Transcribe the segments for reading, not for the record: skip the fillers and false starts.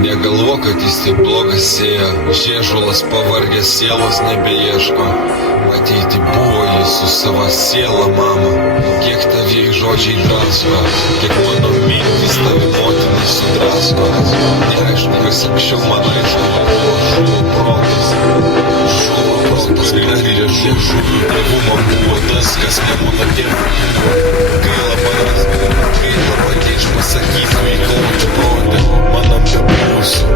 Negalvok, kad jis tik blogas sėja, žiežulas pavargęs sielos nebeieško. Ateiti buvo jis su savo siela, mama. Kiek tavyje žodžiai drasko, kiek mano mintis tavi motinai sudrasko. Neaišku, kas anksčiau man aišku, buvo žuvo protas. Žuvo protas, karjerė žuvo. Tėvumo buvo tas, kas nebūna tėvų. Gaila manęs, gaila padėč pasakytų į kalbčių protę. Manam nebūsiu,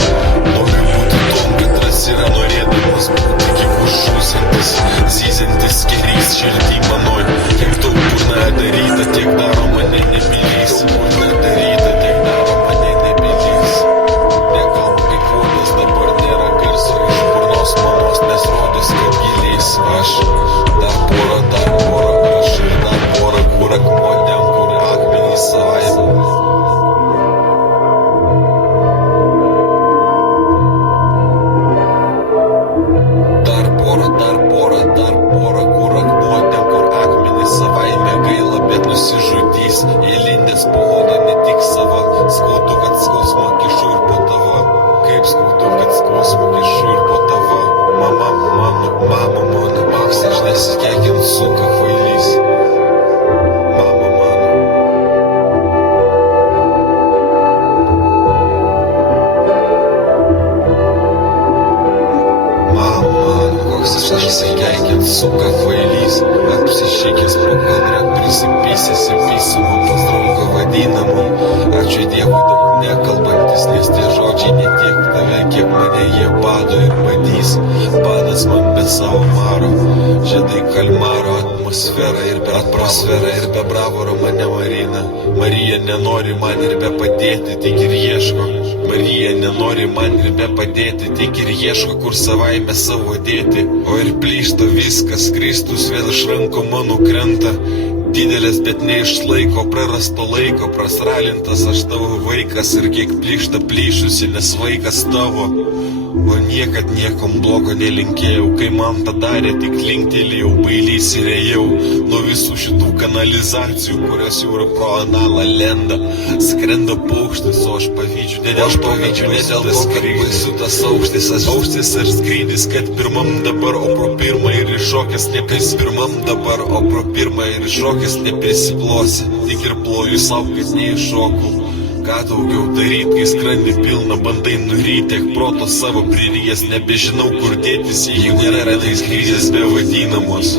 noriu būti tom, kad ras yra norėdamas būti kaip užžūsiantis, zyziantis kerys širdį manoj. Kiek daug burna daryta, tiek daro mane nebylys. Burna daryta, tiek daro mane nebylys. Nekalbu kaip vodas, dabar nėra garso iš burnos mamos, nes rodos kaip gilys. Aš dar porą, aš ir dar porą, kur akmuo ten, kur akmenys savaime. Dar porą, kur akmuo ten, kur akmenys savaime. Gaila, bet nusižudys. Eilindės pauda ne tik sava. Skaudu, kad skausmą kišu ir po tava. Kaip skaudu, kad skausmą kišu ir po tava. Mama mano, mapsaš nesikėkint, suka kvailys. Mama mano. Koks aš nesikėkint, suka kvailys. Apsišykęs po kadrę, prisipysęs į pysumą, pas draugą vadinamą. Ačiū Dievui daug nekalbantis, nes tie žodžiai ne tiek tave, kiek mane jie bado ir badys. Badas man be savo maro, žiedai kalmaro, atmosfera ir be bravoro mane marina. Marija nenori man ir be padėti, tik ir ieško. Marija nenori man ir be padėti, tik ir ieško, kur savaime savo dėti. O ir plyšta viskas, Kristus vėl iš rankų mano krenta. Didelės, bet neišlaiko prarasto laiko, prasralintas aš tavo vaikas ir kiek plyšta plyšusi, nes vaikas tavo. O niekad niekam blogo nelinkėjau, kai man padarė, tik linktelėjau, bailys ir ėjau nuo visų šitų kanalizacijų, kurios jau ir pro analą lenda. Skrenda paukštis, o aš pavydžiu, ne dėl to, kad baisu tas aukštis ar skrydis, kad pirmam dabar, o pro pirmą ir iššokęs neprisiplosiu, tik ir ploju sau, kad neiššokau. Ką daugiau daryt, kai skrandį pilną bandai nuryt, tiek proto savo pririjęs, nebežinau kur dėtis, jeigu nėra redais krizės be vadinamos.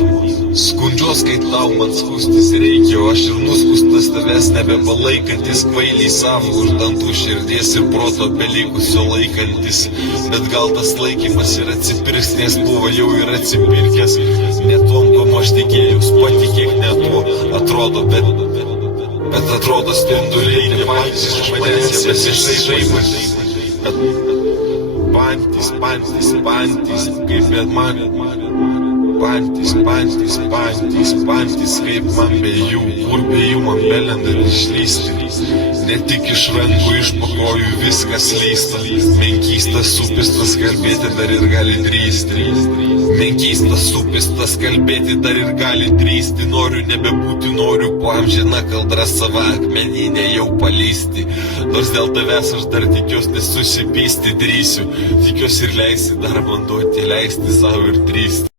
Skundžios, kai tau man skustis reikia, o aš ir nuskustas tavęs nebepalaikantis, kvailiai savo už dantų širdies ir proto belikusio laikantis. Bet gal tas laikymas ir atsipirks, nes buvo jau ir atsipirkęs. Ne tuom, kom aš tikėjus, patikėk ne tuo, atrodo, bet atrodo spinduliai ne patys iš manęs besišaipantis. Pantis, kaip bet man. Pantis, kaip man be jų, kur be jų man belenda išlysti. Ne tik iš rankų, iš po kojų viskas lysta. Menkystas supistas kalbėti dar ir gali drįsti. Menkystas supistas kalbėti dar ir gali drįsti. Noriu nebebūti, noriu po amžina kaldra sava akmeninė jau palysti. Nors dėl tavęs aš dar tikiuos nesusipysti drįsiu. Tikiuos ir leisi dar man duoti, leisti savo ir drįsti.